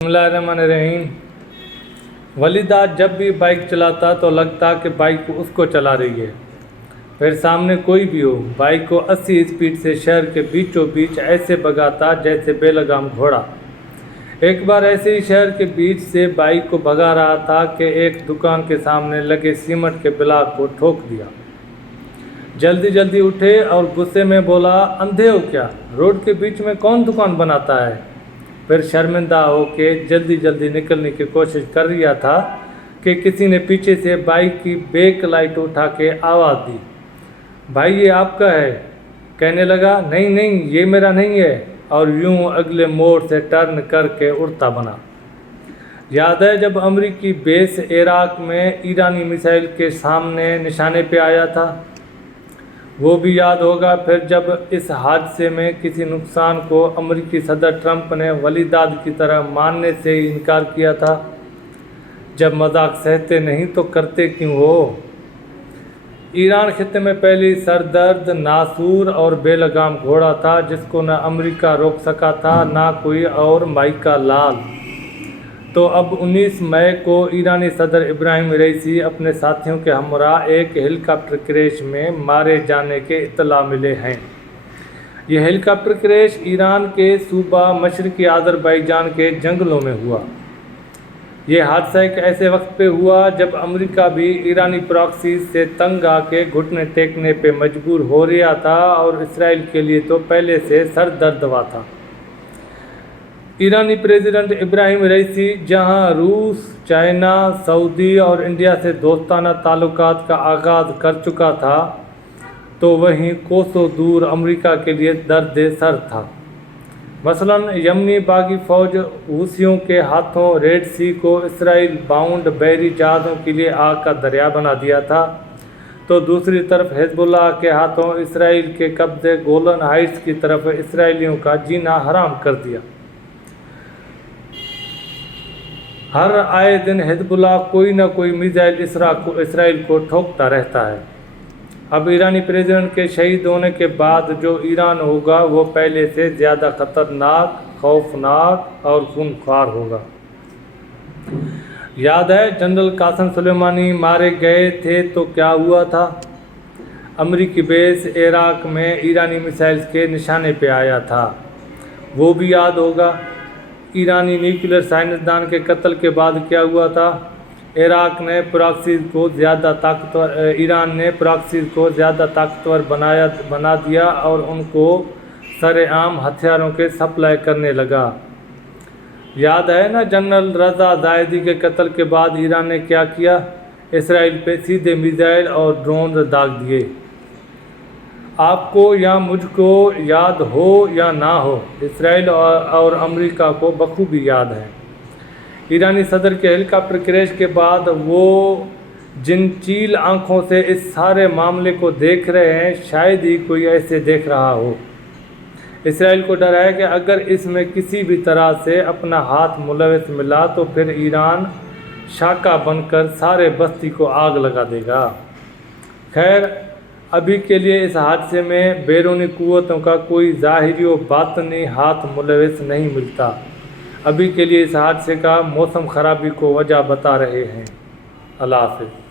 बिस्मिल्लाहिर्रहमानिर्रहीम। वलीदाद जब भी बाइक चलाता तो लगता कि बाइक उसको चला रही है। फिर सामने कोई भी हो, बाइक को 80 स्पीड से शहर के बीचों बीच ऐसे भगाता जैसे बेलगाम घोड़ा। एक बार ऐसे ही शहर के बीच से बाइक को भगा रहा था कि एक दुकान के सामने लगे सीमेंट के ब्लॉक को ठोक दिया। जल्दी जल्दी उठे और गुस्से में बोला, अंधे हो क्या? रोड के बीच में कौन दुकान बनाता है? फिर शर्मिंदा होके जल्दी जल्दी निकलने की कोशिश कर रहा था कि किसी ने पीछे से बाइक की बैक लाइट उठा के आवाज़ दी, भाई ये आपका है? कहने लगा, नहीं नहीं ये मेरा नहीं है, और यूं अगले मोड़ से टर्न करके उड़ता बना। याद है जब अमेरिकी बेस इराक में ईरानी मिसाइल के सामने निशाने पे आया था? वो भी याद होगा फिर जब इस हादसे में किसी नुकसान को अमेरिकी सदर ट्रंप ने वलीदाद की तरह मानने से इनकार किया था। जब मजाक सहते नहीं तो करते क्यों हो? ईरान खित्ते में पहली सरदर्द, नासूर और बेलगाम घोड़ा था जिसको न अमेरिका रोक सका था ना कोई और माइका लाल। तो अब 19 मई को ईरानी सदर इब्राहिम रईसी अपने साथियों के हमरा एक हेलीकॉप्टर क्रैश में मारे जाने के इत्तला मिले हैं। यह हेलीकॉप्टर क्रैश ईरान के सूबा मशरकी अज़रबैजान के जंगलों में हुआ। ये हादसा एक ऐसे वक्त पे हुआ जब अमेरिका भी ईरानी प्रॉक्सी से तंग आके घुटने टेकने पे मजबूर हो रहा था और इसराइल के लिए तो पहले से सर दर्द हुआ था। ईरानी प्रेसिडेंट इब्राहिम रईसी जहां रूस, चाइना, सऊदी और इंडिया से दोस्ताना ताल्लुकात का आगाज़ कर चुका था, तो वहीं कोसों दूर अमेरिका के लिए दर्द सर था। मसलन यमनी बागी फ़ौज हूसियों के हाथों रेड सी को इसराइल बाउंड बहरी जहाज़ों के लिए आग का दरिया बना दिया था, तो दूसरी तरफ हिजबुल्लाह के हाथों इसराइल के कब्ज़े गोलन हाइट्स की तरफ इसराइलियों का जीना हराम कर दिया। हर आए दिन हिजबुल्लाह कोई ना कोई मिसाइल इसराइल को ठोकता रहता है। अब ईरानी प्रेसिडेंट के शहीद होने के बाद जो ईरान होगा वो पहले से ज़्यादा ख़तरनाक, खौफनाक और खूनख्वार होगा। याद है जनरल कासिम सुलेमानी मारे गए थे तो क्या हुआ था? अमेरिकी बेस इराक में ईरानी मिसाइल्स के निशाने पे आया था। वो भी याद होगा। ईरानी न्यूक्लियर साइंसदान के कत्ल के बाद क्या हुआ था? ईरान ने प्रॉक्सीज़ को ज़्यादा ताकतवर बना दिया और उनको सरेआम हथियारों के सप्लाई करने लगा। याद है ना जनरल रज़ा ज़ायदी के कत्ल के बाद ईरान ने क्या किया? इसराइल पे सीधे मिसाइल और ड्रोन दाग दिए। आपको या मुझको याद हो या ना हो, इसराइल और अमेरिका को बखूबी याद है। ईरानी सदर के हेलीकॉप्टर क्रैश के बाद वो जिन चील आंखों से इस सारे मामले को देख रहे हैं, शायद ही कोई ऐसे देख रहा हो। इसराइल को डर है कि अगर इसमें किसी भी तरह से अपना हाथ मुलविस मिला तो फिर ईरान शाका बनकर सारे बस्ती को आग लगा देगा। खैर, अभी के लिए इस हादसे में बैरूनी कुव्वतों का कोई ज़ाहिरी व बातनी हाथ मुलविस नहीं मिलता। अभी के लिए इस हादसे का मौसम ख़राबी को वजह बता रहे हैं। अल्लाह हाफ़िज़।